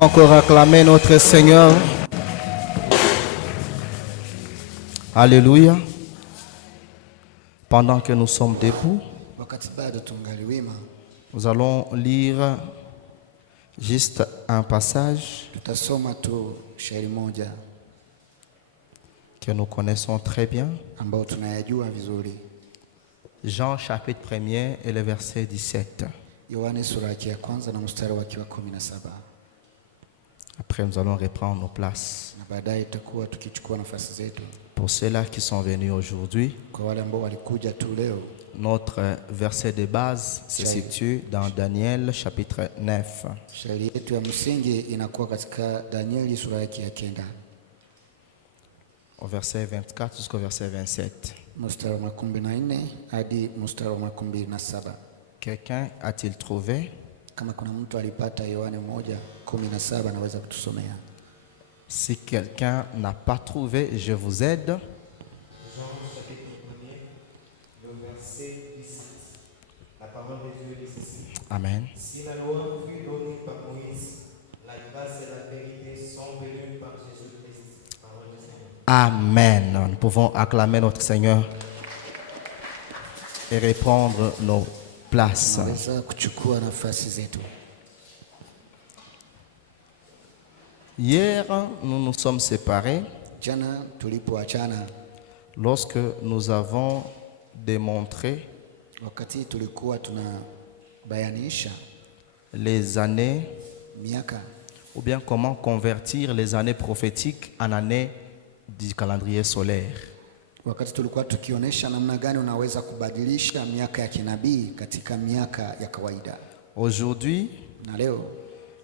Encore acclamer notre Seigneur. Alléluia. Pendant que nous sommes debout, nous allons lire juste un passage que nous connaissons très bien. Jean chapitre 1er et le verset 17. Après, nous allons reprendre nos places. Pour ceux-là qui sont venus aujourd'hui, notre verset de base se situe dans Daniel chapitre 9. Au verset 24 jusqu'au verset 27. Quelqu'un a-t-il trouvé? Si quelqu'un n'a pas trouvé, je vous aide. Jean chapitre 1er, le verset 17. La parole de Dieu est ici. Amen. Si la loi fut donnée par Moïse, la grâce et la vérité sont venues par Jésus-Christ. Parole du Seigneur. Amen. Nous pouvons acclamer notre Seigneur et reprendre nos places. Hier, nous nous sommes séparés lorsque nous avons démontré les années, ou bien comment convertir les années prophétiques en années du calendrier solaire. Aujourd'hui,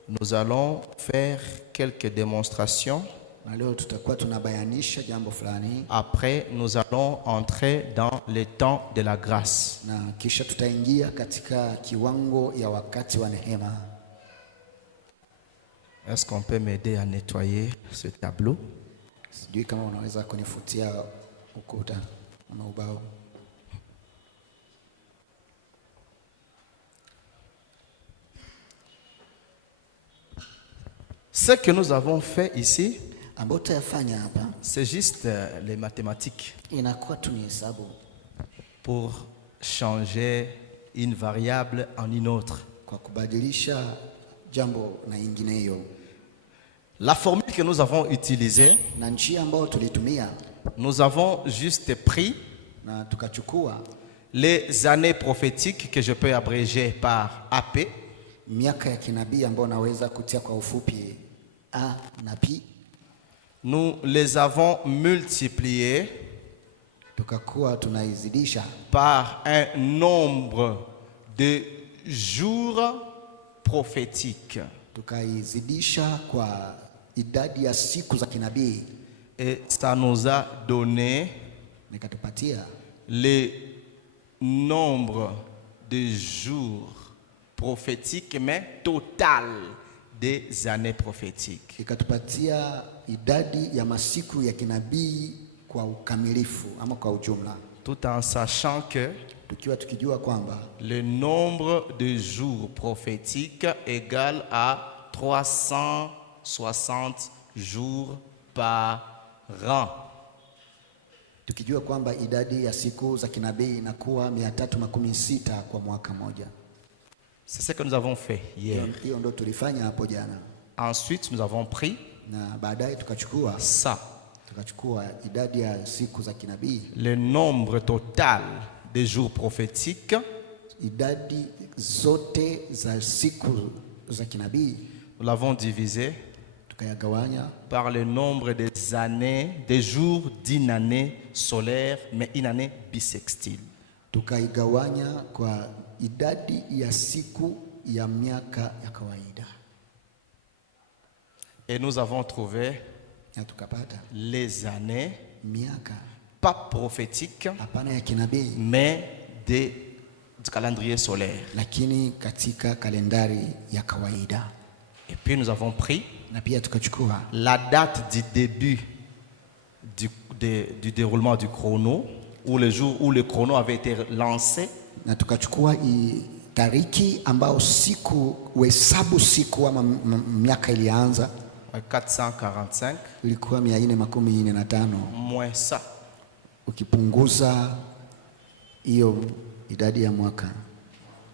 nous allons faire quelques démonstrations. Après, nous allons entrer dans le temps de la grâce. Est-ce qu'on peut m'aider à nettoyer ce tableau? Ce que nous avons fait ici, c'est juste les mathématiques pour changer une variable en une autre. La formule que nous avons utilisée, nous avons juste pris les années prophétiques que je peux abréger par AP. Nous les avons multipliés par un nombre de jours prophétiques. Et ça nous a donné le nombre de jours prophétiques, mais total des années prophétiques. Tout en sachant que le nombre de jours prophétiques égale à 360 jours par an. C'est ce que nous avons fait hier. Ensuite, nous avons pris ça, le nombre total des jours prophétiques, nous l'avons divisé par le nombre des années, des jours d'une année solaire, mais une année bissextile. Et nous avons trouvé les années, pas prophétiques, mais du calendrier solaire. Et puis nous avons pris la date du début du déroulement du chrono, ou le jour où le chrono avait été lancé. tariki ambao siku uhesabu siku ama miaka ilianza 445 ilikuwa 445 moins ça. Ukipunguza hiyo idadi ya mwaka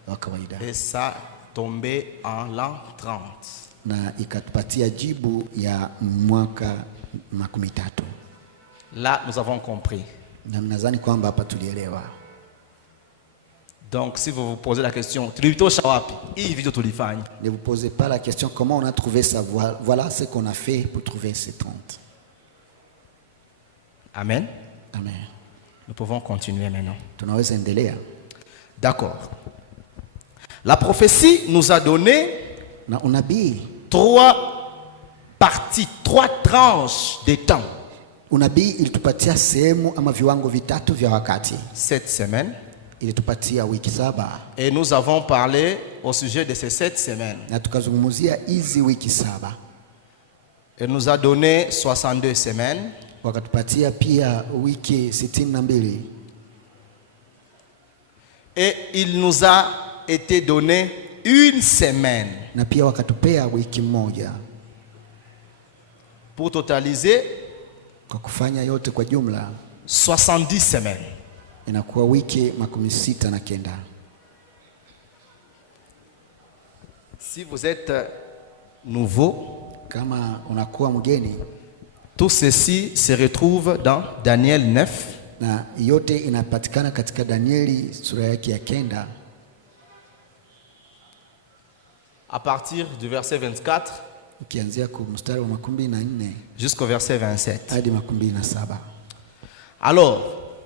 wa kawaida, et ça tombait en l'an 30. Na ikatupatia jibu ya mwaka 30. Là nous avons compris. Na mnadhani kwamba hapa tulielewa. Donc si vous vous posez la question, tulitosha wapi hii video tulifanya? Ne vous posez pas la question comment on a trouvé ça. Voilà ce qu'on a fait pour trouver ces 30. Amen. Amen. Nous pouvons continuer maintenant. Tunaweza endelea. D'accord. La prophétie nous a donné na unabii 3 parties, 3 tranches de temps. Unabii ilitupatia sehemu ama viwango vitatu vya wakati. Cette semaine ilitupatia wiki 7. Et nous avons parlé au sujet de ces 7 semaines. Na tukazungumzia hizi wiki 7. Elle nous a donné 62 semaines. Wakatupatia pia wiki 62. Et il nous a été donné une semaine. Na pia wakatupea wiki moja. Pour totaliser, kwa kufanya yote kwa jumla 70 semaines. Inakuwa wiki 69. Si vous êtes nouveau, kama unakuwa mgeni, tout ceci se retrouve dans Daniel 9. Na yote inapatikana katika Danieli sura yake ya 9. À partir du verset 24 ukianzia kwa mstari wa 24 jusqu'au verset 27. hadi 27. Alors,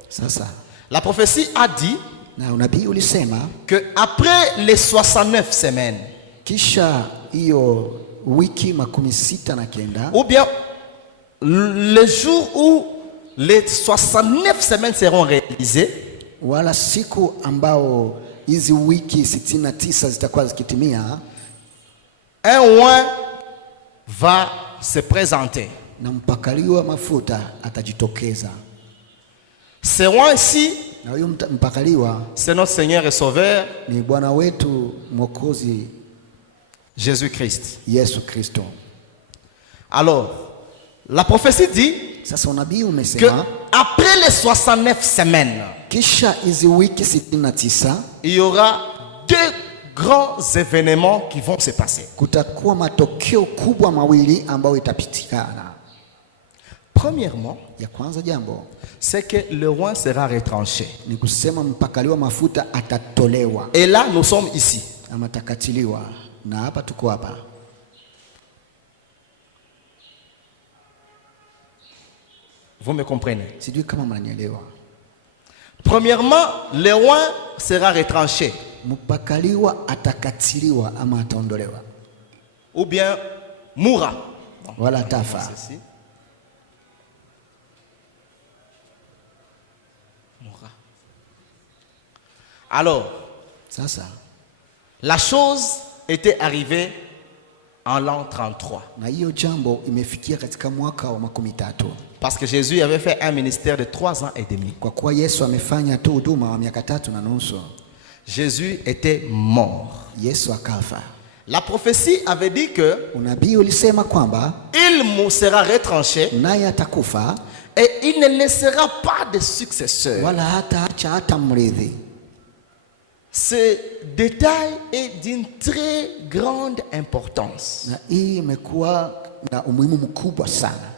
sasa la prophétie a dit na unabii ulisema que après les 69 semaines, kisha hiyo wiki 69, ou bien le jour où les 69 semaines seront réalisées, wala siku ambao hizi wiki 69 zitakuwa zikitimia, un oint va se présenter. Na mpakaliwa mafuta atajitokeza. Ce oint-ci, na huyo mpakaliwa, c'est notre Seigneur et Sauveur, ni Bwana wetu Mwokozi Jésus-Christ. Yesu Kristo. Alors, la prophétie dit sasa unabii que umesema après les 69 semaines, kisha hizi wiki 69, il y aura 2 grands événements qui vont se passer. Kutakuwa matokeo kubwa mawili ambayo itapitikana. Premièrement, ya kwanza jambo, c'est que le roi sera retranché. Ni kusema mpakaliwa mafuta atatolewa. Et là, nous sommes ici. Ama takatiliwa. Na hapa tuko hapa. Vous me comprenez? Sijui kama mnanielewa. Premièrement, le roi sera retranché. Mpakaliwa atakatiliwa ama ataondolewa. Ou bien mourra. Wala tafa. Mourra. Alors, sasa la chose était arrivée en l'an 33. Na hiyo jambo imefikia katika mwaka wa 13. Parce que Jésus avait fait un ministère de 3 ans et demi. Kwa kuwa Yesu amefanya tu huduma wa miaka 3 na nusu. Jésus était mort. Yesu akafa. La prophétie avait dit que unabii ulisema kwamba il sera retranché, naye atakufa, et il ne laissera pas de successeur. Wala hata mrithi. Ce détail est d'une très grande importance. Na hii imekuwa na umuhimu mkubwa sana.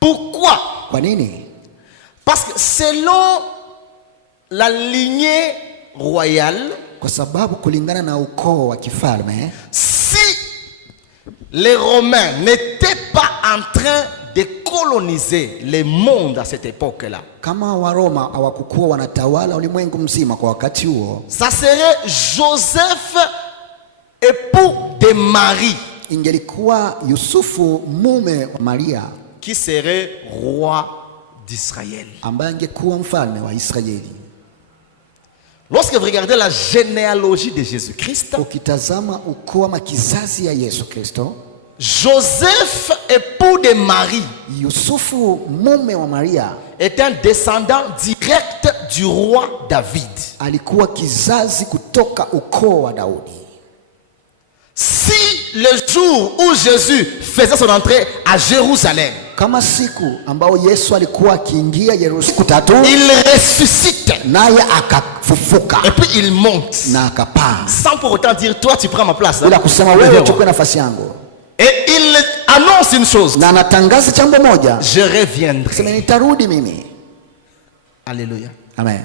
Pourquoi? Kwa nini? Parce que selon la lignée royale, kwa sababu kulingana na ukoo wa kifalme, si les Romains n'étaient pas en train de coloniser le monde à cette époque-là, kama Waroma hawakuwa wanatawala ulimwengu mzima kwa wakati huo, ça serait Joseph, époux de Marie, ingelikuwa Yusufu mume wa Maria, qui serait roi d'Israël, ambaye angekuwa mfalme wa Israeli. Lorsque vous regardez la généalogie de Jésus-Christ, ukitazama ukoo wa kizazi ya Yesu Kristo, Joseph, époux l'époux de Marie Yusufu mume wa Maria est un descendant direct du roi David. alikuwa kizazi kutoka ukoo wa Daudi. Si le jour où Jésus faisait son entrée à Jérusalem, Kama siku ambao Yesu alikuwa akiingia Yerusalemu tatu, il ressuscite naye akafufuka et puis il monte, na akapaa, sans pour autant dire toi tu prends ma place. bila kusema wewe uchukue nafasi yangu. Et il annonce une chose: Na anatangaza jambo moja, je reviendrai. sema nitarudi mimi. Alléluia. Amen.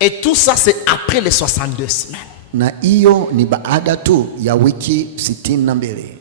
Et tout ça c'est après les 62 semaines. Na hiyo ni baada tu ya wiki 62.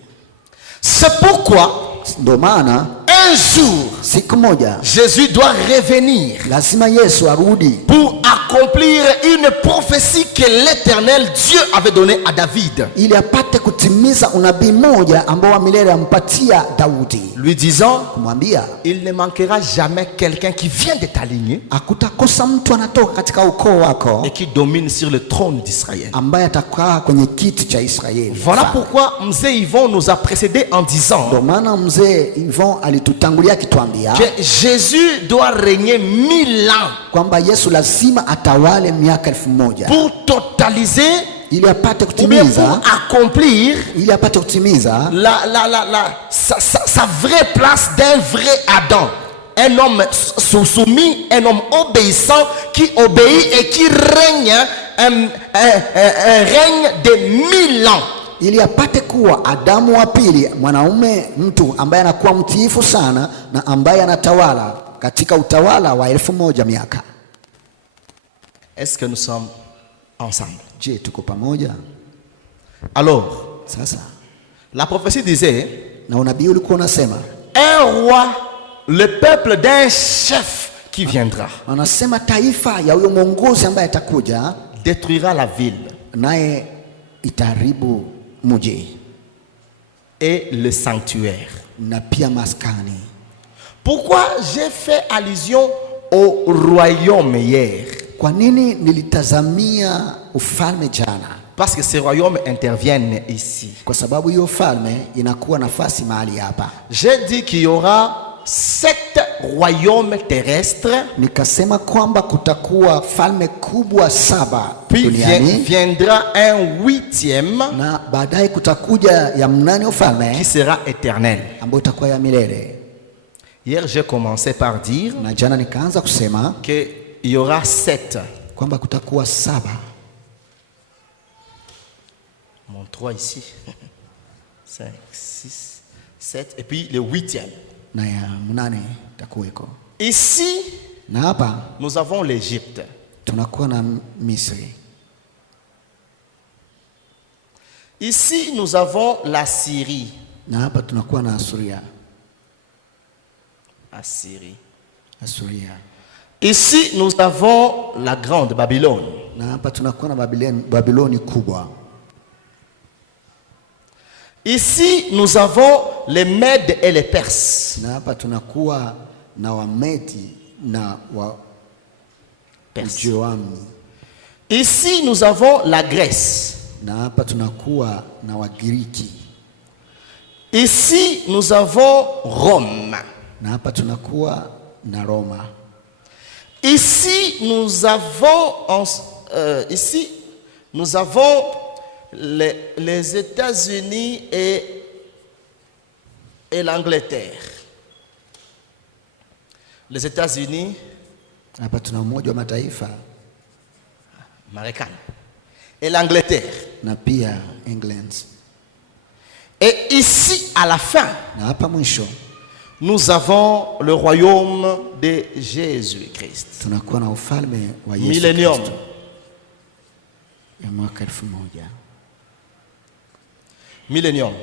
C'est pourquoi Ndio maana un jour siku moja Jésus doit revenir lazima Yesu arudi pour accomplir une prophétie que l'Éternel Dieu avait donnée à David, ili apate kutimiza unabii moja ambao wa milele ampatia Daudi, lui disant: kumwambia il ne manquera jamais quelqu'un qui vient de ta lignée hakutakosa mtu anatoka katika ukoo wako et qui domine sur le trône d'Israël. ambaye atakaa kwenye kiti cha Israeli. Voilà pourquoi Mzee Yvon nous a précédés en disant Ndio maana mzee Yvon alitutangulia akituambia que Jésus doit régner 1000 ans kwamba Yesu lazima atawale miaka 1000 pour totaliser ili apate ou bien pour kutimiza accomplir ili apate kutimiza sa vraie place d'un vrai Adam. Un homme soumis, un homme obéissant qui obéit et qui règne un règne de 1000 ans. ili apate kuwa Adamu wa pili, mwanaume, mtu ambaye anakuwa mtiifu sana na ambaye anatawala katika utawala wa 1000 miaka. Est-ce que nous sommes ensemble? Je, tuko pamoja? Alors, Sasa la prophétie disait: na unabii ulikuwa unasema un roi, le peuple d'un chef qui viendra, anasema taifa ya huyo mwongozi ambaye atakuja détruira la ville naye itaharibu mji et le sanctuaire. na pia maskani. Pourquoi j'ai fait allusion au royaume hier? Kwa nini nilitazamia ufalme jana? Parce que ces royaumes interviennent ici. Kwa sababu hiyo falme inakuwa nafasi mahali hapa. J'ai dit qu'il y aura 7 royaumes terrestres, Nikasema kwamba kutakuwa falme kubwa 7 puis duniani, viendra un 8e na baadaye kutakuja ya mnane qui ufalme sera éternel. ambayo itakuwa ya milele. Hier, j'ai commencé par dire Na jana nikaanza kusema qu'il y aura 7. kwamba kutakuwa 7. Mon 3 ici. 5, 6, 7. Et puis le 8e. na ya mnane itakuweko. Ici, Na hapa nous avons l'Égypte. tunakuwa na Misri. Ici, nous avons la Syrie. Na hapa tunakuwa na Asuria. Assyrie. Ici, nous avons la grande Babylone. Na hapa tunakuwa na Babiloni kubwa. Ici, nous avons les Mèdes et les Perses. Na hapa tunakuwa na Wamedi na wa Perses. Ujerumani. Ici, nous avons la Grèce. Na hapa tunakuwa na Wagiriki. Ici, nous avons Rome. Na hapa tunakuwa na Roma. Ici, nous avons, les États-Unis et l'Angleterre. Les États-Unis, Hapa tuna Umoja wa Mataifa Marekani, et l'Angleterre. na pia England. Et ici, à la fin, Na hapa mwisho nous avons le royaume de Jésus-Christ. tunakuwa na ufalme wa Yesu Millennium. Kristo ya mwaka 1000. Millennium.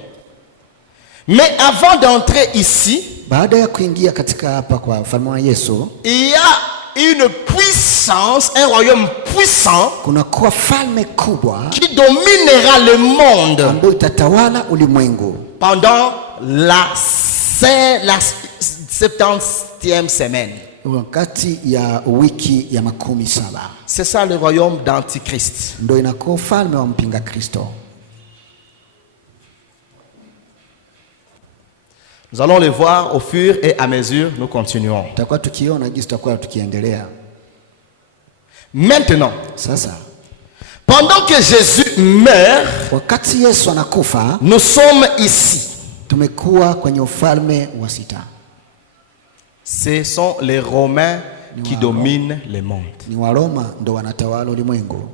Mais avant d'entrer ici, Baada ya kuingia katika hapa kwa ufalme wa Yesu, il y a une puissance, un royaume puissant kunakuwa falme kubwa qui dominera le monde ambayo itatawala ulimwengu pendant la 70e semaine. wakati ya wiki ya 17. C'est ça le royaume d'Antichrist. Ndio inakuwa ufalme wa mpinga Kristo. Nous allons les voir au fur et à mesure, nous continuons. Tutakuwa tukiona jinsi tutakuwa tukiendelea. Maintenant, Sasa, pendant que Jésus meurt, wakati Yesu anakufa, nous sommes ici. tumekuwa kwenye ufalme wa sita. Ce sont les Romains qui dominent le monde. Ni Waroma ndo wanatawala ulimwengu.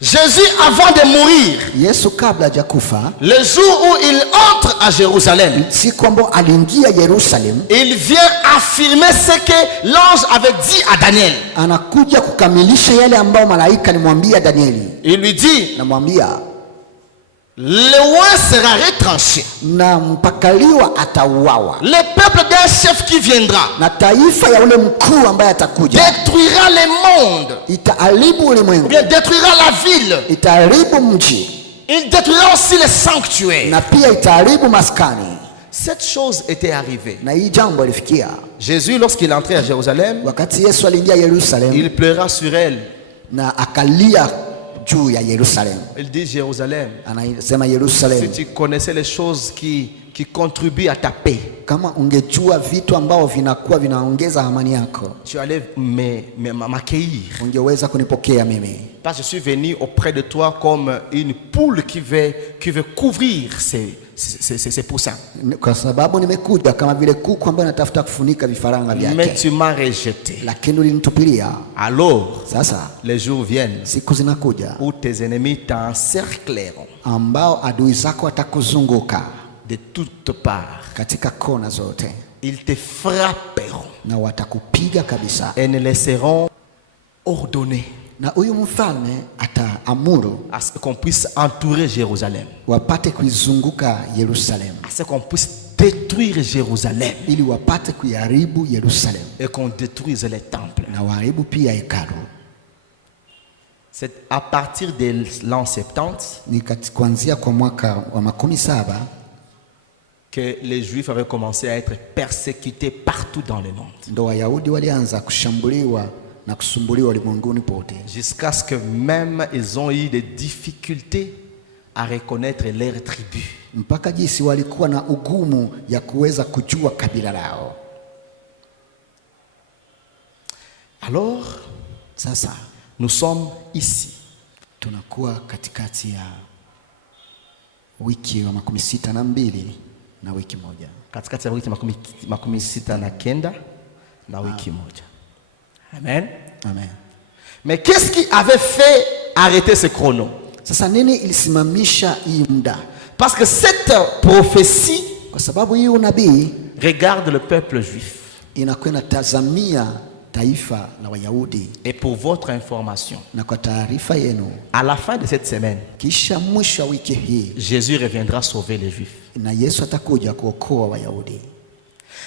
Jésus, avant de mourir, Yesu kabla hajakufa, le jour où il entre à Jérusalem, siku ambayo aliingia Yerusalemu, il vient affirmer ce que l'ange avait dit à Daniel. anakuja kukamilisha yale ambayo malaika alimwambia Danieli. Il lui dit, Namwambia, le roi sera retranché. na mpakaliwa atauawa, Le peuple d'un chef qui viendra na taifa ya ule mkuu ambaye atakuja détruira le monde, itaharibu ou ulimwengu, bien détruira la ville. itaharibu mji, Il détruira aussi les sanctuaires. na pia itaharibu maskani. Cette chose était arrivée. Na hii jambo alifikia Jésus, lorsqu'il entrait à Jérusalem, wakati Yesu aliingia Yerusalemu, il pleura sur elle. na akalia juu ya Yerusalemu. Il dit, Jérusalem, Anasema si Yerusalemu, tu connaissais les choses qui contribuent à ta paix, kama ungejua vitu ambao vinakuwa vinaongeza amani yako, tu allais m'accueillir. ungeweza kunipokea mimi. Parce que je suis venu auprès de toi comme une poule qui veut couvrir ses poussins. Kwa sababu nimekuja kama vile kuku ambaye anatafuta kufunika vifaranga Mais vyake, tu m'as rejeté. lakini ulinitupilia. Alors, Sasa les jours viennent siku zinakuja où tes ennemis t'encercleront ambao adui zako watakuzunguka de toutes parts. katika kona zote, Ils te frapperont na watakupiga kabisa. et ne laisseront ordonner Na huyu mfalme ataamuru à ce qu'on puisse entourer Jérusalem, wapate kuizunguka Yerusalemu, à ce qu'on puisse détruire Jérusalem ili wapate kuiharibu Yerusalemu et qu'on détruise les temples. na waharibu pia hekalu. C'est à partir de l'an 70 Ni kuanzia kwa mwaka wa 17 que les Juifs avaient commencé à être persécutés partout dans le monde. ndo Wayahudi walianza kushambuliwa na kusumbuliwa ulimwenguni pote, Jusqu'à ce que même ils ont eu des difficultés à reconnaître leur tribu. mpaka jinsi walikuwa na ugumu ya kuweza kujua kabila lao. Alors, Sasa nous sommes ici. tunakuwa katikati ya wiki wa 62 na wiki moja, Katikati ya wiki makumi sita na kenda na wiki moja. Amen. amen. Mais qu'est-ce qui avait fait arrêter ce chrono? Sasa nini ilisimamisha hii muda? Parce que cette prophétie Kwa sababu hii unabii regarde le peuple juif. inakuwa inatazamia taifa la Wayahudi. Et pour votre information, Na kwa taarifa yenu, à la fin de cette semaine, kisha mwisho wa wiki hii Jésus reviendra sauver les Juifs. na Yesu atakuja kuokoa Wayahudi.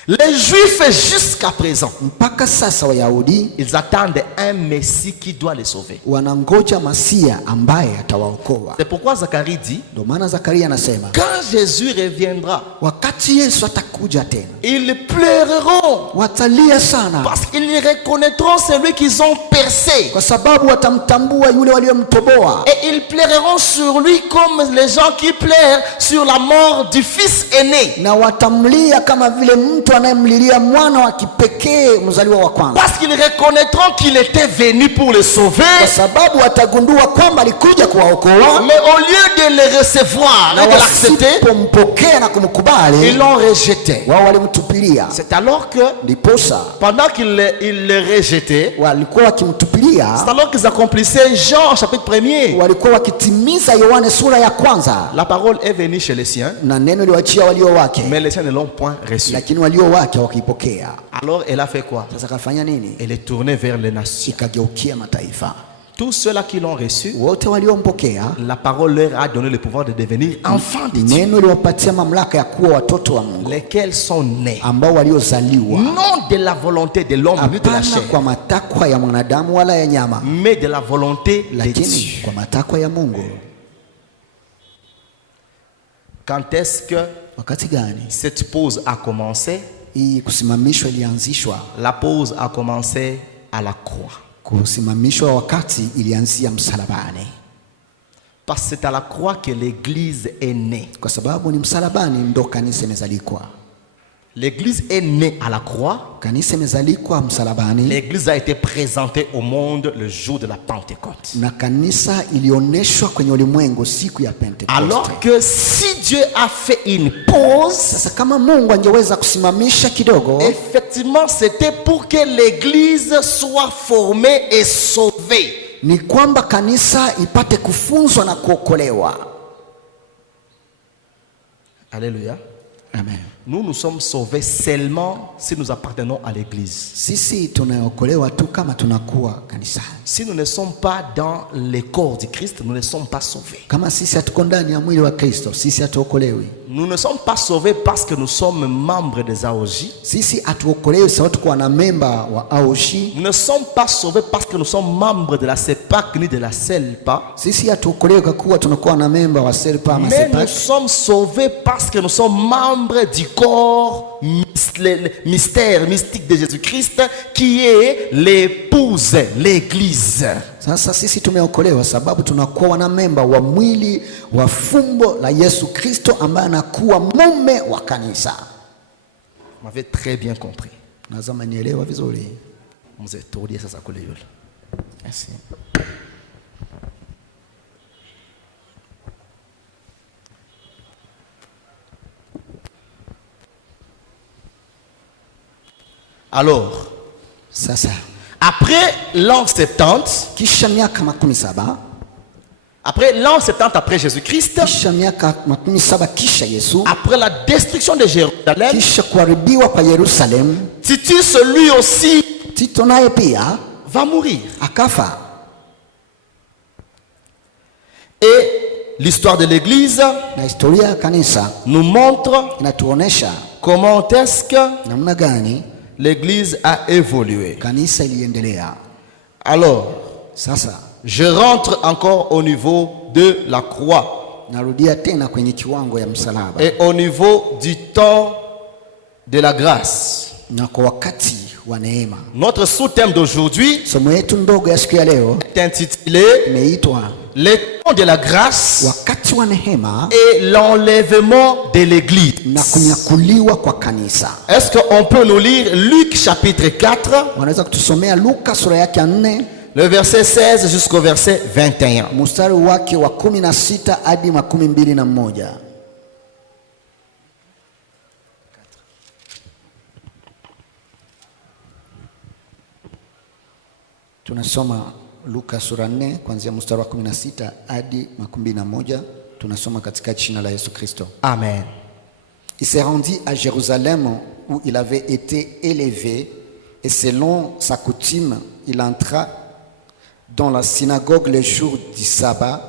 Les Juifs jusqu'à présent, Mpaka sasa Wayahudi ils attendent un Messie qui doit les sauver. wanangoja Masia ambaye atawaokoa. C'est pourquoi Zacharie dit, Ndio maana Zakaria anasema quand Jésus reviendra, wakati Yesu atakuja tena ils pleureront watalia sana, parce qu'ils reconnaîtront celui qu'ils ont percé. kwa sababu watamtambua yule waliomtoboa, Et ils pleureront sur lui comme les gens qui pleurent sur la mort du fils aîné. na watamlia kama vile mtu anayemlilia mwana wa kipekee mzaliwa wa kwanza, Parce qu'ils reconnaîtront qu'il était venu pour les sauver. kwa sababu watagundua kwamba alikuja kuwaokoa, Mais au lieu de le recevoir na et de l'accepter, wasipompokea na ils kumkubali, l'ont rejeté. wao walimtupilia. C'est alors que, Ndiposa pendant qu'ils le rejetaient, walikuwa c'est wakimtupilia, alors qu'ils accomplissaient Jean chapitre 1er. walikuwa wakitimiza Yohane sura ya kwanza, La parole est venue chez les siens, na neno liwachia walio wake, mais les siens ne l'ont point reçu. lakini walio wake wakiipokea. Alors elle a fait quoi? Sasa kafanya nini? Elle est tournée vers les nations. Ikageukia mataifa. Tous ceux-là qui l'ont reçu, Wote waliompokea, la parole leur a donné le pouvoir de devenir enfants de Dieu, neno liwapatia mamlaka ya kuwa watoto wa Mungu, lesquels sont nés, ambao waliozaliwa non de la volonté de l'homme ni de la hapana chair, kwa matakwa ya mwanadamu wala ya nyama, mais de la volonté de lakini Dieu. kwa matakwa ya Mungu. Quand est-ce que Wakati gani cette pause a commencé? hii kusimamishwa ilianzishwa? La pause a commencé à la croix. Kusimamishwa wakati ilianzia msalabani. Parce que c'est à la croix que l'église est née. Kwa sababu ni msalabani ndo kanisa imezalikwa. L'église est née à la croix. Kanisa imezalikwa msalabani. L'église a été présentée au monde le jour de la Pentecôte. Na kanisa ilioneshwa kwenye ulimwengu siku ya Pentecoste. Alors que si Dieu a fait une pause, sasa kama Mungu angeweza kusimamisha kidogo, effectivement c'était pour que l'église soit formée et sauvée. Ni kwamba kanisa ipate kufunzwa na kuokolewa. Alléluia. Amen. Nous sommes sauvés seulement si nous appartenons à l'église. Sisi tunaokolewa tu kama tunakuwa kanisa. Si nous ne sommes pas dans le corps du Christ, nous ne sommes pas sauvés. Kama sisi hatuko ndani ya mwili wa Kristo, sisi hatuokolewi. Nous ne sommes pas sauvés parce que nous sommes membres des AOJ. Sisi hatuokolewi sababu tuko na memba wa AOJ. Nous ne sommes pas sauvés parce que nous sommes membres de la CEPAC ni de la CELPA. Sisi hatuokolewi kwa kuwa tunakuwa na memba wa CELPA ama Mais CEPAC. nous sommes sauvés parce que nous sommes membres du corps mystère mystique de Jésus-Christ qui est l'épouse, l'église. Sasa sisi tumeokolewa sababu tunakuwa wana memba wa mwili wa fumbo la Yesu Kristo ambaye anakuwa mume wa kanisa. Vous m'avez très bien compris. Nazama nielewa vizuri. Vous êtes tourné ça colle. Merci. Alors, sasa après l'an 70, kisha miaka 70, après l'an 70 après Jésus-Christ, kisha miaka 70 kisha Yesu, après la destruction de Jérusalem, kisha kuharibiwa kwa Yerusalem, Titus lui aussi Tito naye pia va mourir. akafa. Et l'histoire de l'église Na historia ya kanisa nous montre inatuonesha comment est-ce que namna gani l'église a évolué. kanisa iliendelea. Alors, Sasa je rentre encore au niveau de la croix narudia tena kwenye kiwango ya msalaba et au niveau du temps de la grâce. na kwa wakati wa neema. Notre sous-thème d'aujourd'hui Somo yetu ndogo ya siku ya leo est intitulé imeitwa le temps de la grâce wakati wa neema et l'enlèvement de l'église. na kunyakuliwa kwa kanisa. Est-ce qu'on peut nous lire Luc chapitre 4, Wanaweza kutusomea Luka sura yake ya 4 le verset 16 jusqu'au verset 21. mstari wake wa 16 hadi 21. Tunasoma Luka sura 4 kuanzia mstari wa 16 hadi 21. Tunasoma katika jina la Yesu Kristo. Amen. Il se rendit à Jérusalem où il avait été élevé et selon sa coutume, il entra dans la synagogue le jour du sabbat.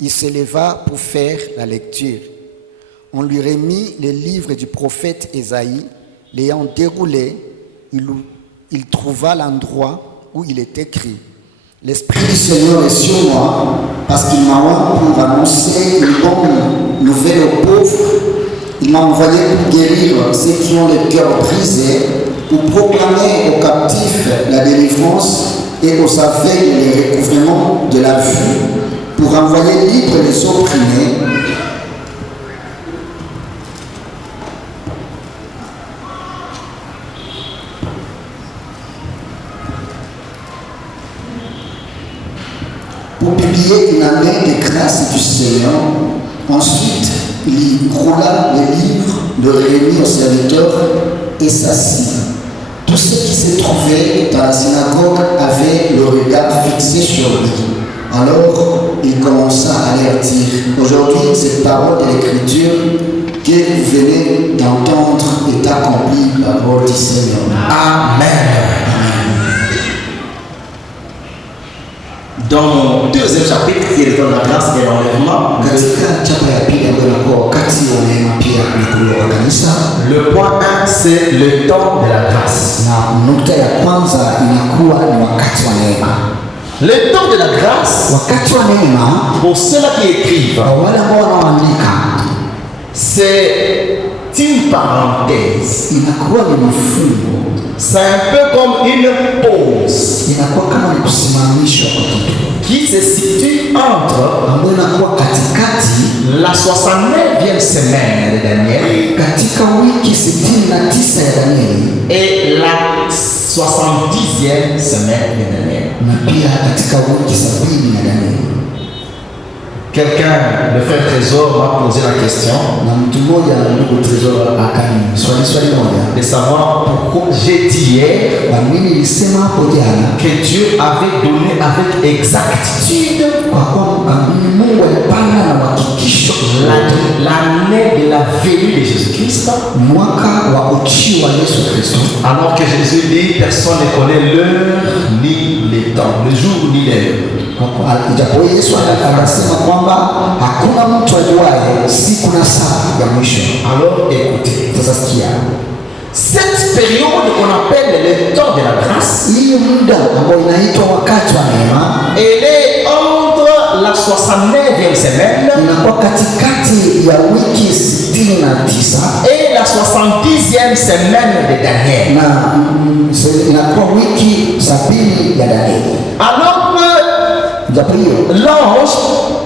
Il se leva pour faire la lecture. On lui remit le livre du prophète Ésaïe. L'ayant déroulé, il trouva l'endroit où il est écrit: L'Esprit du Seigneur est sur moi, parce qu'il m'a envoyé pour annoncer une bonne nouvelle aux pauvres. Il m'a envoyé pour guérir ceux qui ont le cœur brisé, pour proclamer aux captifs la délivrance et aux aveugles le recouvrement de la vue, pour envoyer libres les opprimés, pour publier une année de grâce du Seigneur. Ensuite, il roula le livre, le remit au serviteur et s'assit. Tous ceux qui se trouvaient dans la synagogue avaient le regard fixé sur lui. Alors, il commença à leur dire: Aujourd'hui, cette parole de l'Écriture que vous venez d'entendre est accomplie par la parole du Seigneur. Amen. Dans mon deuxième chapitre, qui est dans la grâce et l'enlèvement, le point 1, c'est le temps de la grâce. Le temps de la grâce, pour ceux-là qui écrivent, c'est une parenthèse. C'est un peu comme une pause inakuwa kama ni kusimamishwa kwa kitu qui se situe entre ambayo inakuwa katikati la 69e semaine de Daniel katika wiki 69 ya Danieli et la 70e semaine de Daniel. na pia katika wiki 70 ya Danieli. Quelqu'un, le frère Trésor, m'a posé la question Na mtu mmoja ndugu Trezor swali moja de savoir pourquoi j'ai dit hier kwa nini nilisema hapo jana que Dieu avait donné avec exactitude kwa kwamba Mungu alipanga na uhakikisho l'année de la venue de Jésus-Christ, mwaka wa ujio wa Yesu Kristo, alors que Jésus dit personne ne connaît l'heure ni le temps, le jour ni l'heure. ijapo Yesu anasema kwamba hakuna mtu ajuaye siku na saa ya mwisho. Alors écoutez, Sasa sikia, cette période qu'on appelle le temps de la grâce, hii muda ambao inaitwa wakati wa neema elle est entre la 69e semaine inakuwa katikati ya wiki 69 et la 70e semaine de Daniel. na inakuwa wiki 70 ya Danieli. Alors que Japo hiyo l'ange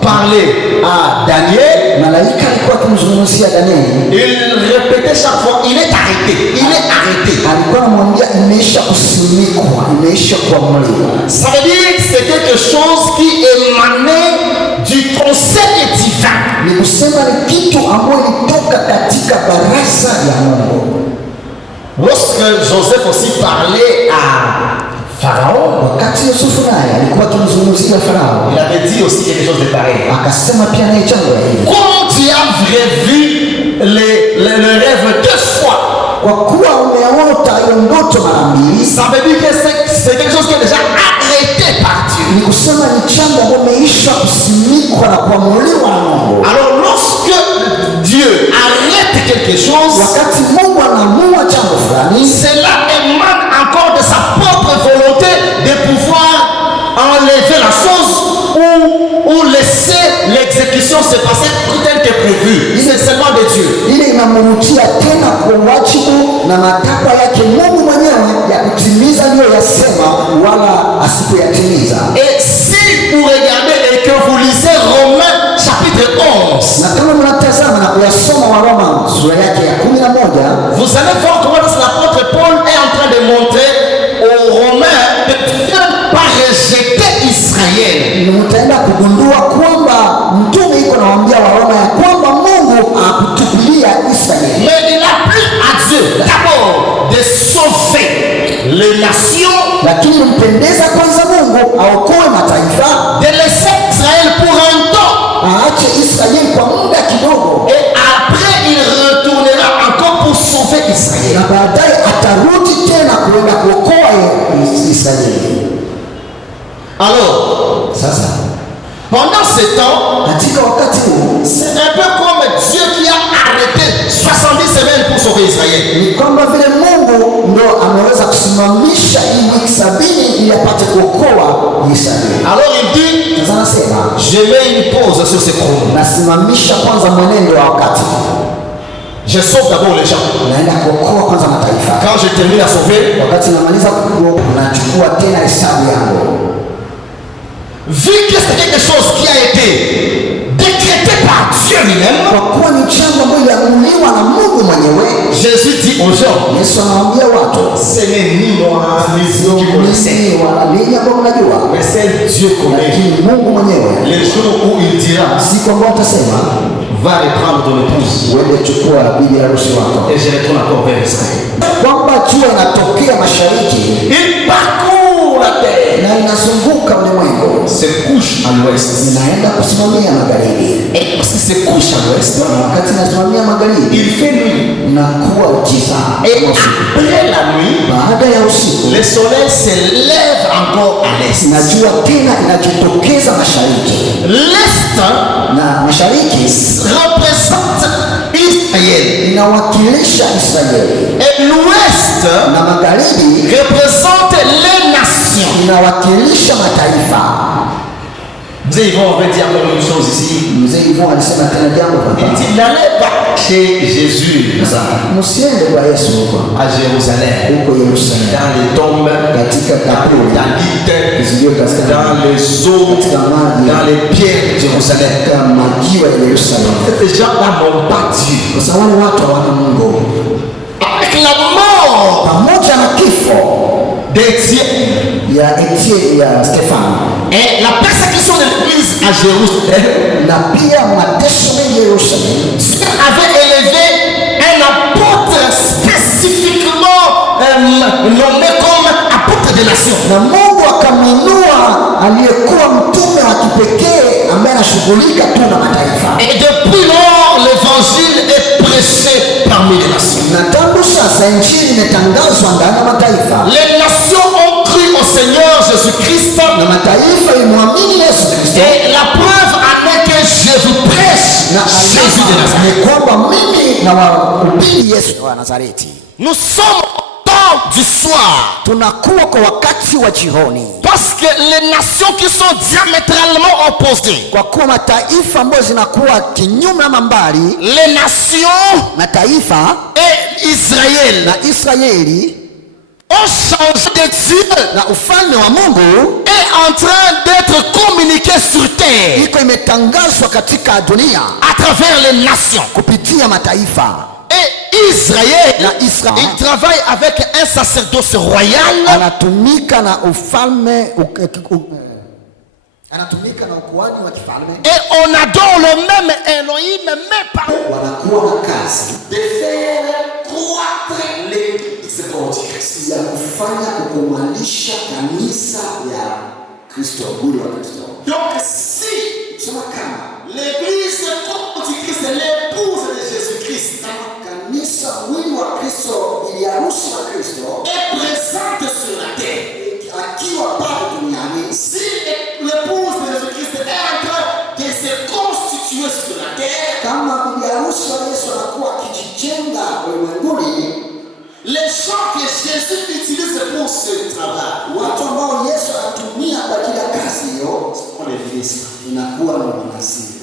parlait à Daniel, malaika alikuwa akimzungumzia Danieli, il répétait chaque fois, il est arrêté, il est arrêté. alikuwa anamwambia imeisha kusimikwa, imeisha kuamuliwa. Ça veut dire que c'est quelque chose qui émanait du conseil divin. Ni kusema ni kitu ambayo ilitoka katika baraza ya Mungu. Lorsque Joseph aussi parlait à Pharaon, Wakati Yusufu naye alikuwa akimzungumzia Farao, il avait dit aussi quelque chose de pareil. akasema pia naye jambo hili, Comment tu as vu le rêve deux fois? kwa kuwa umeota hiyo ndoto mara mbili, Ça veut dire que c'est quelque chose qui est déjà arrêté par Dieu. ni kusema ni jambo ambalo imeisha kusimikwa na kuamuliwa na Mungu. Alors lorsque Dieu arrête quelque chose, Wakati Mungu anaamua jambo fulani, cela émane encore de sa propre volonté de pouvoir enlever la chose ou laisser l'exécution se passer tel que prévu. C'est seulement de Dieu. ile inamrudia tena kwa wajibu na matakwa yake Mungu mwenyewe ya kutimiza aliyoyasema wala asipoyatimiza. Et si vous regardez et que vous lisez Romains chapitre 11, Na kama mnatazama na kuyasoma Waroma sura yake ya 11, vous allez voir comment l'apôtre Paul est en train de montrer aux Romains de ne pas rejeter Israël. mtaenda kugundua kwamba mtume iko nawaambia Waroma ya kwamba Mungu hakutupilia Israeli, Mais il a plu à Dieu d'abord de sauver les nations, lakini mpendeza kwanza Mungu aokoe mataifa, de laisser Israël pour un temps. aache Israeli kwa muda kidogo, Et après, il retournera encore pour sauver na Israël. baadaye atarudi tena kuenda kuokoa Israeli. Alors, Sasa pendant ce temps, katika wakati huu c'est un peu comme Dieu qui a arrêté 70 semaines pour sauver Israël. ni kwamba vile Mungu ndo ameweza kusimamisha hii wiki 70 ili apate kuokoa Israeli. Alors il dit, Sasa anasema je mets une pause sur ce chrono. nasimamisha kwanza mwenendo wa wakati, Je sauve d'abord les gens. naenda kuokoa kwanza mataifa. Quand je termine à sauver, Wakati namaliza kuokoa, nachukua tena hesabu yangu. vu que c'est quelque chose qui a été décrété par Dieu lui-même, Kwa kuwa ni jambo ambalo liliamuliwa na Mungu mwenyewe, Jésus dit aux gens, Yesu anawaambia watu, ce n'est ni moi ni vous qui connaissez, mimi wala ninyi ambao mnajua, mais c'est Dieu connaît. lakini Mungu mwenyewe Les jours où il dira, siku ambayo atasema va reprendre ton épouse, uende chukua bibi harusi wako, et je retourne encore vers Israël. kwamba jua inatokea mashariki Il parcourt la terre, na inazunguka ulimwengu, se couche à l'ouest. inaenda kusimamia magharibi, Et parce qu'il se couche à l'ouest, na wakati inasimamia magharibi il fait nuit. inakuwa ukiza, Et après la nuit, baada ya usiku le soleil se lève encore à l'est. inajua tena inajitokeza mashariki, L'est na mashariki représente Israël. inawakilisha Israeli Et l'ouest na magharibi représente les nations. inawakilisha mataifa. Mzee Yvon veut dire encore une chose ici. Mzee Yvon alisema tena jambo hapa. Il dit n'allez pas chez Jésus Msiende kwa Yesu huko à Jérusalem, huko Yerusalemu, dans les tombes, katika dans kaburi, dans les eaux, dans les pierres de Jérusalem. katika majiwe ya Yerusalemu. Ces gens-là n'ont pas Dieu. Kwa sababu wale watu hawana Mungu. Avec la mort Pamoja na kifo d'Étienne ya Etienne ya Stefano et la persécution de l'église à Jérusalem, na pia mateso mengi Yerusalemu, Dieu avait élevé un apôtre spécifiquement nommé comme apôtre des nations. na Mungu akamwinua aliyekuwa mtume wa kipekee ambaye anashughulika tu na mataifa. Et depuis lors, l'évangile est prêché parmi les nations. Na tangu sasa injili imetangazwa ndani ya mataifa, Les nations ont cru au Seigneur Jésus-Christ. na mataifa imwamini Yesu Kristo, Et la preuve en est que je vous prêche na Jésus de Nazareth. ni kwamba mimi na wahubiri Yesu wa Nazareti. Nous sommes au temps du soir. Tunakuwa kwa wakati wa jioni, Parce que les nations qui sont diamétralement opposées, kwa kuwa mataifa ambayo zinakuwa kinyume ama mbali, les nations mataifa et Israël, na Israeli ont changé de Dieu, na ufalme wa Mungu est en train d'être communiqué sur terre iko imetangazwa katika dunia à travers les nations. kupitia mataifa. Et Israël, Na Israel il travaille avec un sacerdoce royal, anatumika na ufalme anatumika na ukuhani wa kifalme, et on adore le même Elohim, mais par wanakuwa na kazi de faire croître l'église de Christ. ya kufanya kukumanisha kanisa ya Kristo, mwili wa Kristo. Donc si Sema kama l'église de Christ, l'épouse de Jésus-Christ, kanisa mwili wa Kristo, ili harusi wa Kristo est présente sur la terre, akiwa pale duniani, si l'épouse de Jésus-Christ est en train de se constituer sur la terre, kama bibi harusi wa Yesu anakuwa akijijenga ulimwenguni, les gens que Jésus utilise pour ce travail, watu ambao Yesu anatumia kwa ajili ya kazi hiyo on les ministres. inakuwa na manasiri.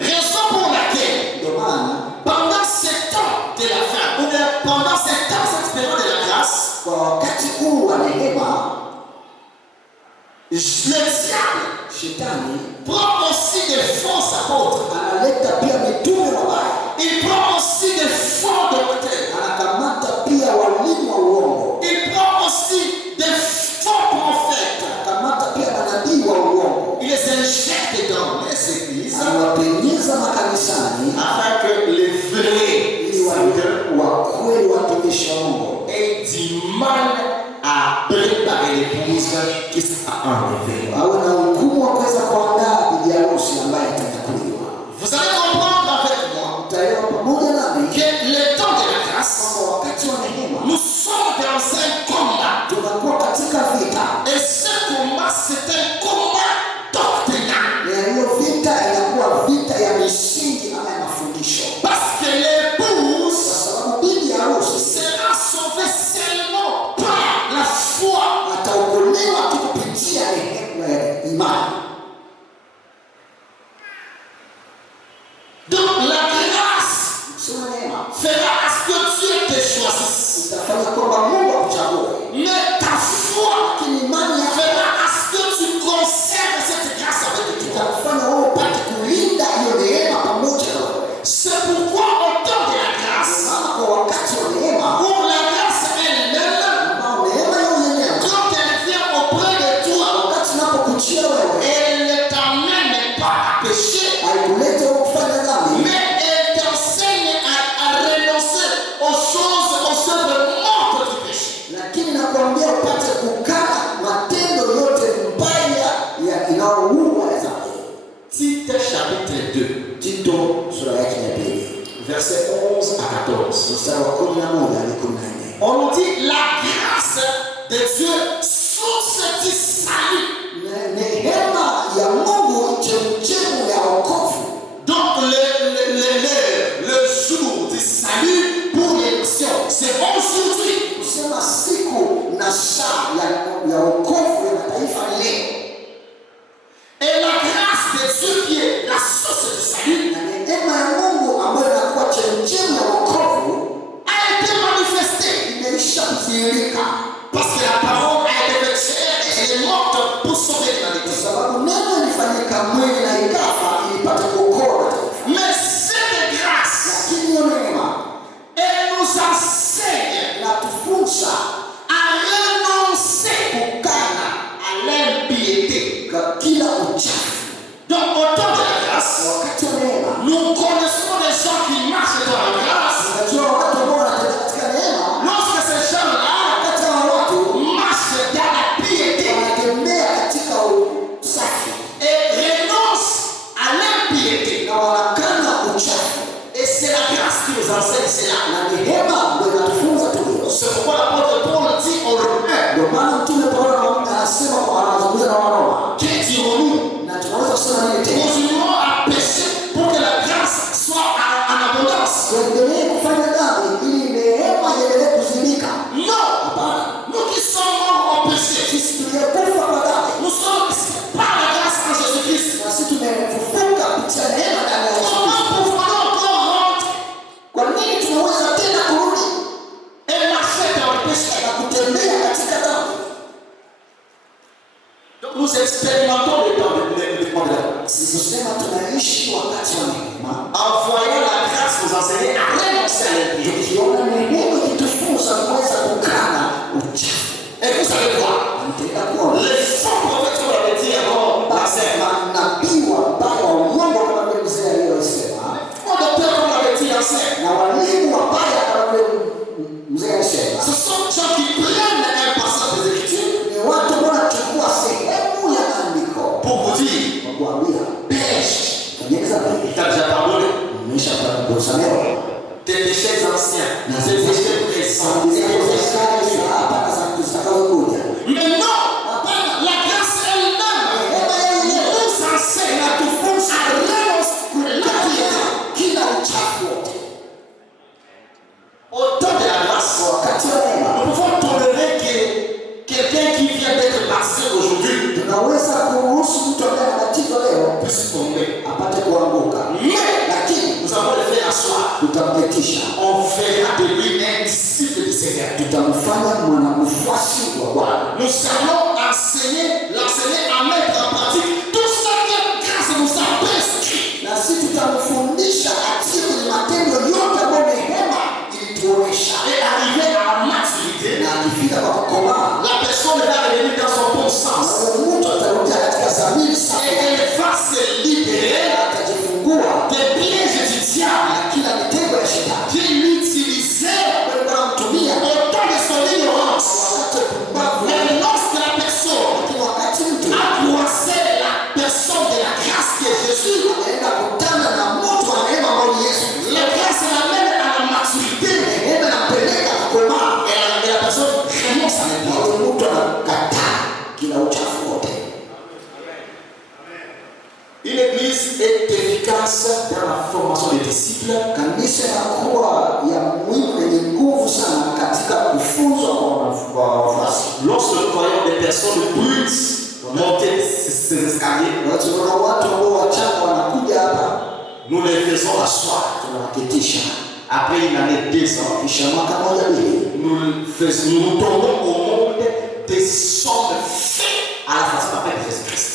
Raison pour laquelle, Ndio maana pendant ce temps de la fin, ou bien pendant ce temps, cette période de la grâce, kwa wakati huu wa neema, le diable shetani prend aussi des faux apôtres. analeta pia mitume wabaya, Il prend aussi des faux docteurs. anakamata pia walimu wa uongo, Il prend aussi des faux prophètes. anakamata pia manabii wa uongo, Il les injecte dans les églises anawapenyeza makanisani afin que les vrais ili wa kweli watumishi wa Mungu aient du mal à préparer l'épouse qui sera enlevée. awe na hukumu wa kuweza kuandaa bibi harusi ambaye atanyakuliwa. Vous allez comprendre avec moi Utaelewa pamoja nami que le temps de la grâce, kwamba wakati wa neema nous sommes dans un combat. tunakuwa katika vita, Et ce combat, c'est un combat doctrinal. na hiyo vita inakuwa vita ya misingi ama ya mafundisho, Parce que l'épouse kwa sababu bibi harusi sera sauvée seulement par la foi. ataokolewa tu kupitia imani. Donc la grâce Sema neema fera à ce que Dieu te choisisse. itafanya kwamba Mungu akuchague, Mais ta foi lakini imani yako fera à ce que tu conserves cette grâce avec toi. itakufanya wewe upate kulinda hiyo neema pamoja na wewe. C'est pourquoi au temps de la grâce, Maana kwa wakati wa neema pour la grâce elle-même, ambao neema hiyo yenyewe quand elle vient auprès de toi, wakati unapokujia wewe elle ne t'amène pas à pécher, haikulete wewe kufanya dhambi, mais elle t'enseigne à renoncer aux choses, aux œuvres mortes du péché. lakini nakwambia upate kukana matendo yote mbaya ya inayoua ya dhambi. Tite chapitre 2, Tito sura yake ya pili versets 11 à 14. mstari wa 11 hadi 14. On nous dit la grâce de Dieu, source du salut. Neema ya Mungu chemchemu ya wokovu. Donc le jour du salut pour les nations, c'est aujourd'hui. Kusema siku na saa ya wokovu ya mataifa leo. c'est là. C'est pourquoi l'apôtre Paul dit en Romains, que dirons-nous? Continuons à pécher pour que la grâce soit en abondance. Non, nous qui sommes morts au péché, nous sommes par la grâce en Jésus-Christ. Comment pouvons-nous encore rentrer et marcher dans le péché? Donc nous expérimentons le temps de problème. En voyant la grâce nous enseigner à renoncer à l'impiété. Et vous savez quoi? Les faux prophètes qu'on avait dit avant la scène. Mon docteur qu'on avait dit la scène. Ce sont des gens qui prennent un passage des Écritures pour vous dire pêche. Il t'a déjà pardonné. Tes péchés anciens, tes péchés présents, mais non, la grâce elle-même nous enseigne à renoncer à l'impiété. Au temps de la grâce, nous pouvons tolérer que quelqu'un qui vient d'être passé aujourd'hui puisse tomber. Mais nous avons le fait asseoir. On fera de lui un disciple du Seigneur. Nous allons l'enseigner à mettre en pratique tout ce que grâce nous a prescrit. Et arriver à la maturité, la personne va revenir dans son bon sens. Et elle va se libérer des pièges du diable qui l'utilisait au temps de son ignorance. Mais lorsque la personne a croisé la personne de la grâce qui est Jésus, la grâce l'amène à la maturité. Et la personne renonce à une église est efficace dans la formation des disciples. Lorsque nous voyons des personnes brutes monter ces escaliers, nous les faisons asseoir. Après une année, 2 ans, nous tombons au monde des hommes faits à la façon de Jésus-Christ.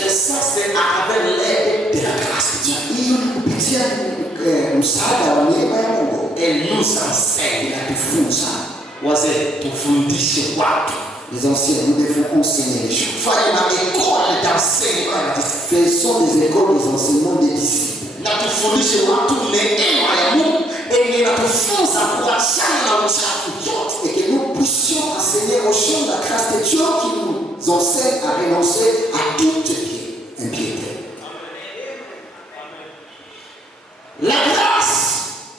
Et ça, c'est à travers l'aide de la grâce de Dieu. Et nous enseigne à les anciens, nous devons enseigner les choses. Faisons des écoles, des enseignements des disciples. Et que nous puissions enseigner aux gens la grâce de Dieu qui nous enseigne à renoncer à toute impiété. La grâce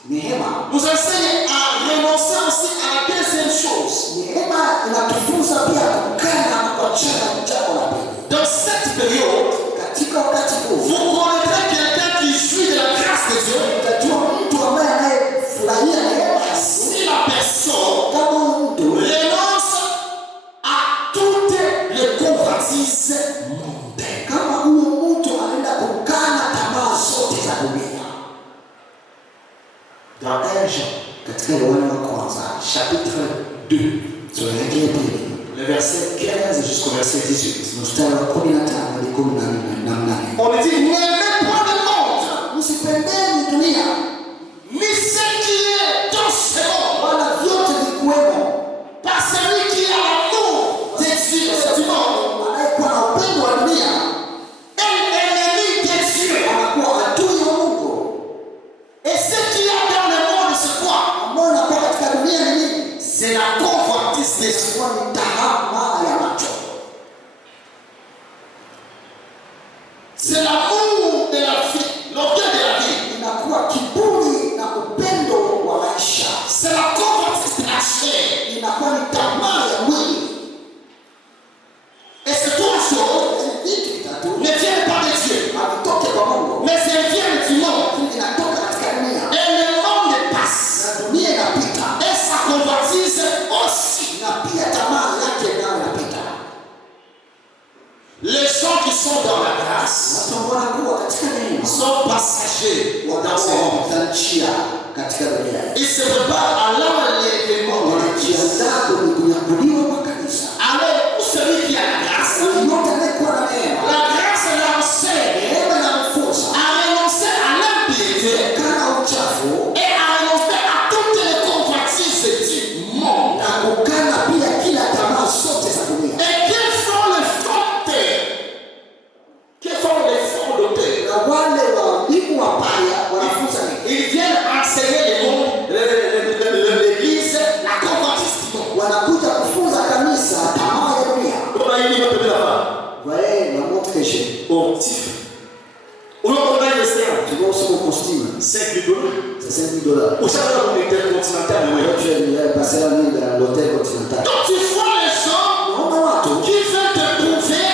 nous enseigne à renoncer aussi à la deuxième chose. Dans cette période, vous connaîtrez quelqu'un qui jouit de la grâce de Dieu. Si la personne renonce à toutes les convoitises mondaines. Dans 1 Jean, chapitre 2, le verset 15 jusqu'au verset 18. On dit, n'aimez point le monde, ni ce qui est dans ce monde. Pas celui qui a l'amour du monde. Un ennemi de Dieu. Et ce qu'il y a dans le monde, c'est quoi? C'est la convoitise des sont dans la grâce sont passagers dans ces mondes. Ils se préparent à l'enlèvement de l'Église. Alors, pour celui qui a la grâce, la grâce l'enseigne à renoncer à l'impiété et à renoncer à toutes les convoitises du monde. Et quels sont les fondés? Quels sont les fondés? Ils viennent enseigner le monde, l'église, la convoitise du monde. Wanakuja kufunza kanisa tamaa ya dunia. Voyez la montre que j'ai. Tu vois aussi mon costume. C'est $5,000. Tu es passé la nuit dans l'hôtel continental. Donc tu vois les gens qui veulent te prouver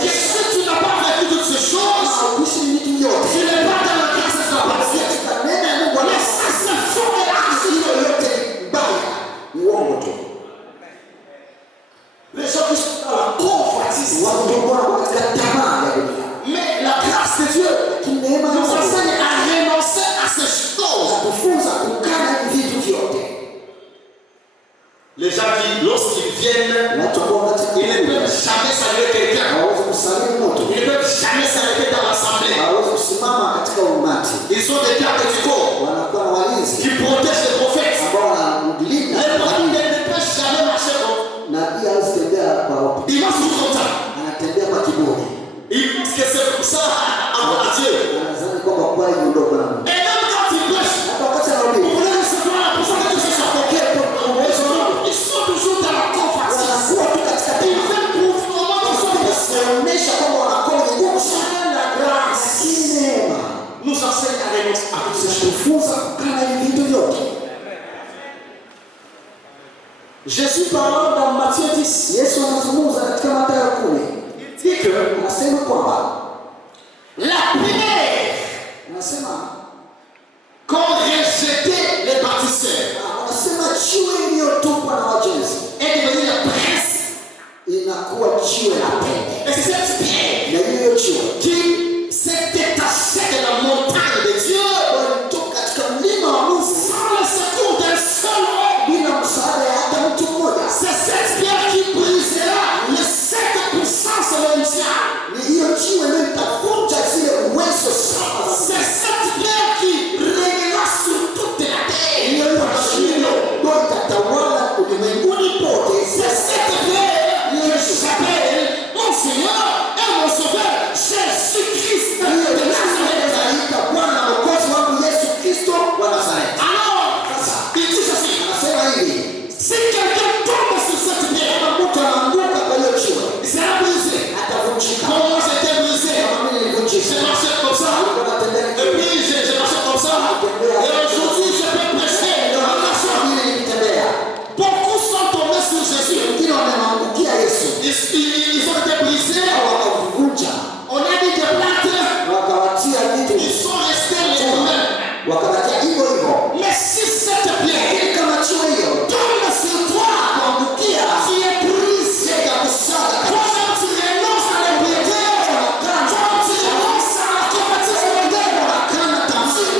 que si tu n'as pas vécu toutes ces choses, tu n'es pas dans la grâce de la partie. Mais ça c'est faux et les gens qui sont dans la convoitise, mais la grâce de Dieu nous enseigne à renoncer à ces choses. Les gens qui, lorsqu'ils viennent, ils ne peuvent jamais saluer quelqu'un. Ils ne peuvent jamais s'arrêter dans l'assemblée. Ils ont des gardes du corps qui protègent les prophètes. Les prophètes ne peuvent jamais marcher comme ils marchent tout comme ça. Ils pensent que c'est comme ça à Dieu. Et même quand ils prêchent, vous voulez recevoir la personne que ce soit ils sont toujours dans la convoitise. Ils veulent prouver comment ils sont la grâce nous enseigne à renoncer à toutes ces choses. Jésus parlant dans Matthieu 10, il dit que la prière qu'ont rejeté les baptiseurs est devenue la presse. Et c'est cette pierre qui s'est détachée de la montagne de Dieu sans le secours d'un seul homme. C'est cette pierre qui brisera les 7% selon le diable. C'est cette pierre qui régnera sur toute la terre. C'est cette pierre que j'appelle mon Seigneur et mon Sauveur, Jésus-Christ de Nazareth. Alors, il dit ceci. Si quelqu'un tombe sur cette pierre, il sera brisé. Comment j'étais brisé? J'ai marché comme ça. Et puis j'ai marché comme ça. Et aujourd'hui, je peux prêcher. Beaucoup sont tombés sur Jésus. Ils ont été brisés. On a mis des plates. Ils sont restés les mêmes. Mais si cette pierre tombe sur toi, tu es brisé. Toi-même, tu renonces à l'impiété. Toi, tu renonces à la convoitise mondaine. Tu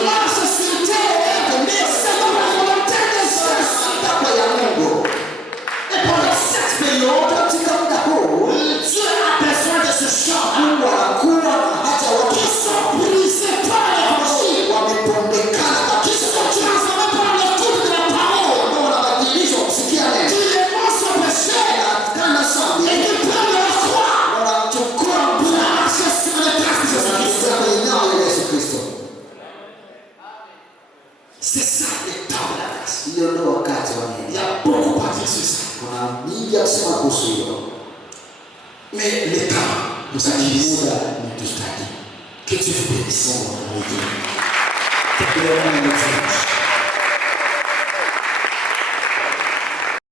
marches sur terre. Mais c'est dans la volonté de Jésus. Et pendant cette période, Dieu a besoin de ce chant qui sont brisés par l'évangile, qui sont transformés par l'écoute de la parole, qui renoncent au péché et qui prennent leur croix pour marcher sur les traces de Jésus-Christ. C'est ça le temps de la grâce. Il y a beaucoup à dire sur ça. Mais le temps nous a dit que tu veux bénisse.